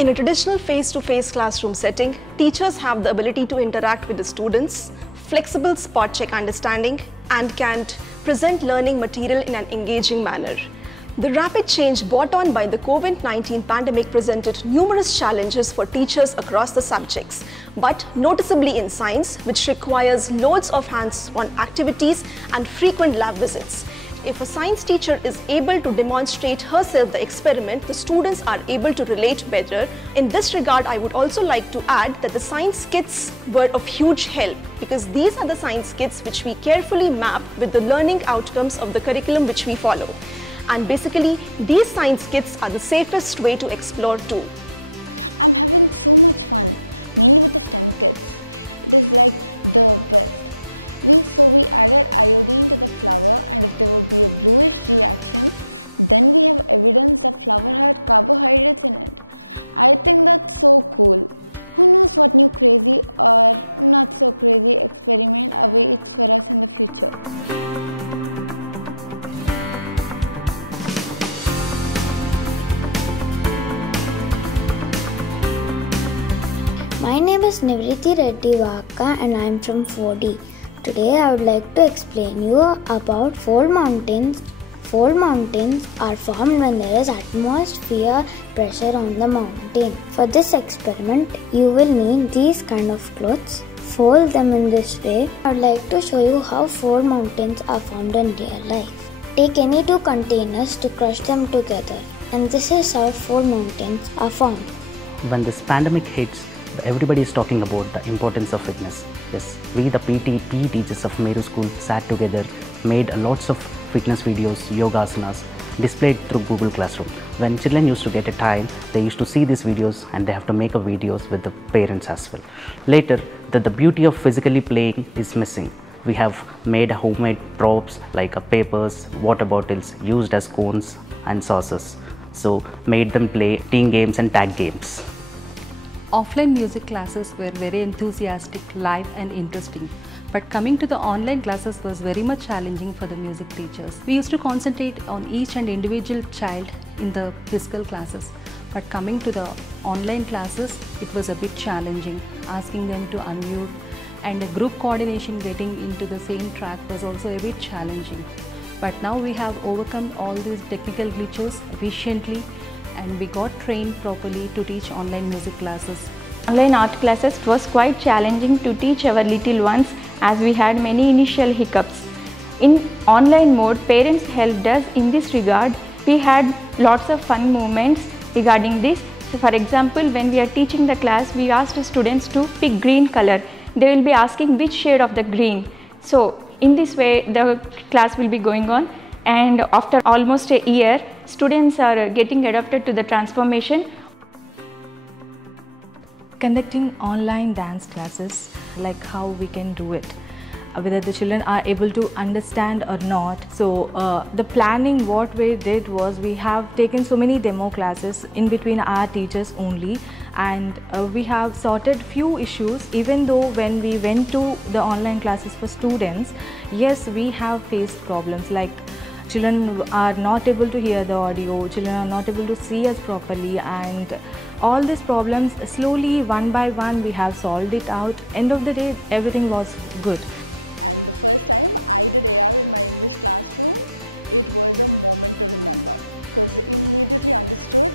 In a traditional face-to-face classroom setting, teachers have the ability to interact with the students, flexible spot check understanding, and can present learning material in an engaging manner. The rapid change brought on by the COVID-19 pandemic presented numerous challenges for teachers across the subjects, but noticeably in science, which requires loads of hands-on activities and frequent lab visits. If a science teacher is able to demonstrate herself the experiment, the students are able to relate better. In this regard, I would also like to add that the science kits were of huge help, because these are the science kits which we carefully map with the learning outcomes of the curriculum which we follow. And basically, these science kits are the safest way to explore too. I'm having so much fun, mainly with the STEM kits. It is like the best. So we added iodine to the flour, and if there would be a bluish reaction, then we have evidence that flour had carbohydrates in it. I think that's so cool. Who knows what new crazy or not so crazy experiment awaits for us in the future. My name is Nivriti Reddy Vaka and I am from 4D. Today I would like to explain you about fold mountains. Fold mountains are formed when there is atmosphere pressure on the mountain. For this experiment, you will need these kind of clothes. Fold them in this way. I would like to show you how fold mountains are formed in real life. Take any two containers to crush them together, and this is how fold mountains are formed. When this pandemic hits, everybody is talking about the importance of fitness. Yes, we the PE teachers of Meru School sat together, made lots of fitness videos, yoga asanas, displayed through Google Classroom. When children used to get a time, they used to see these videos and they have to make videos with the parents as well. Later, the beauty of physically playing is missing. We have made homemade props like papers, water bottles used as cones and saucers. So made them play team games and tag games. Offline music classes were very enthusiastic, live and interesting. But coming to the online classes was very much challenging for the music teachers. We used to concentrate on each and individual child in the physical classes. But coming to the online classes, it was a bit challenging. Asking them to unmute and the group coordination getting into the same track was also a bit challenging. But now we have overcome all these technical glitches efficiently, and we got trained properly to teach online music classes. Online art classes was quite challenging to teach our little ones, as we had many initial hiccups. In online mode, parents helped us in this regard. We had lots of fun moments regarding this. So for example, when we are teaching the class, we asked the students to pick green color. They will be asking which shade of the green. So in this way, the class will be going on. And after almost a year, students are getting adapted to the transformation. Conducting online dance classes, like how we can do it, whether the children are able to understand or not. So the planning what we did was, we have taken so many demo classes in between our teachers only, and we have sorted few issues. Even though when we went to the online classes for students, yes, we have faced problems like children are not able to hear the audio, children are not able to see us properly, and all these problems slowly one by one we have solved it out. End of the day, everything was good. And the first time I did AR in my English classroom, it was a moment to remember, because they immediately understood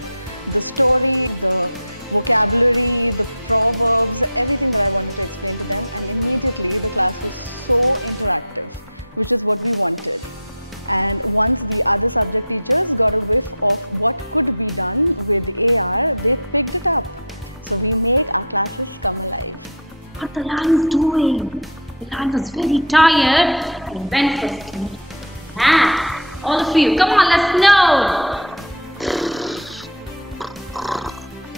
the story, the vocabulary, the proverbs, everything that I wanted to explain to them, and immediately the class was so interactive, which is what we wanted. And once the other subject teachers got a whiff of what could be done with the AR, they picked it up. So we make our classes come alive. What the lion is doing? The lion was very tired and went for sleep. All of you, come on, let's know!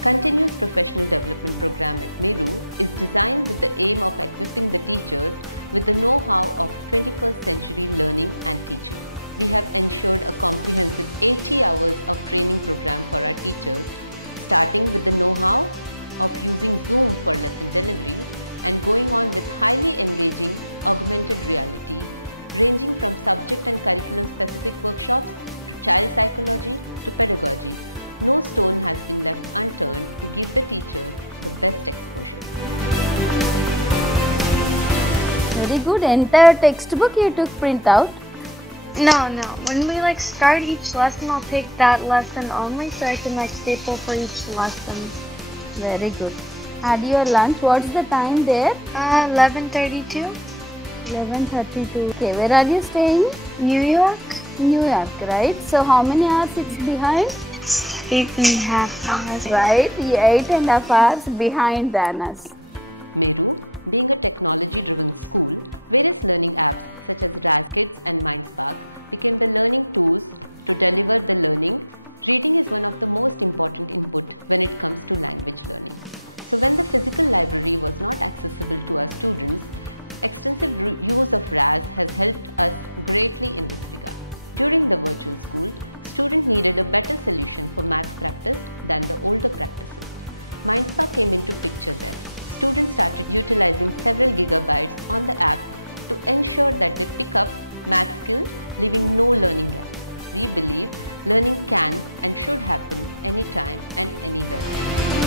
Continuous Professional Development Program at Meru is designed with the aim of equipping the teachers with the know-how of 21st century learning and teaching. We have ensured a comprehensive 80 hours of training program for our teachers, starting with the know-how of using Zoom for lesson delivery and going on with highly engaging augmented reality, ranging from subject and curriculum specific workshops to child psychology to pedagogy. No stone has been left unturned to give the teachers the best exposure. Very good. Entire textbook you took print out? No. When we start each lesson, I'll take that lesson only so I can staple for each lesson. Very good. Had your lunch? What's the time there? 11:32. 11:32. Okay, where are you staying? New York. New York, right? So how many hours it's behind? 8.5 hours. Right, 8.5 hours behind than us. Meru, being a technology-driven school, various learning apps such as RazKids and MindSpark became the learning tools to deliver the learning. Reading is one of the most important input when it comes to language learning. So when the physical library was not accessible to our students, extensive use of Raz has helped us greatly in this regard. During the virtual school, students needed a better solution for maths practice than the older practices. MindSpark came into picture there. Students started utilizing several gigabytes on the app to ensure that they pick up math skills, leaving no learning gap. We believe learning can and should happen anytime and anywhere.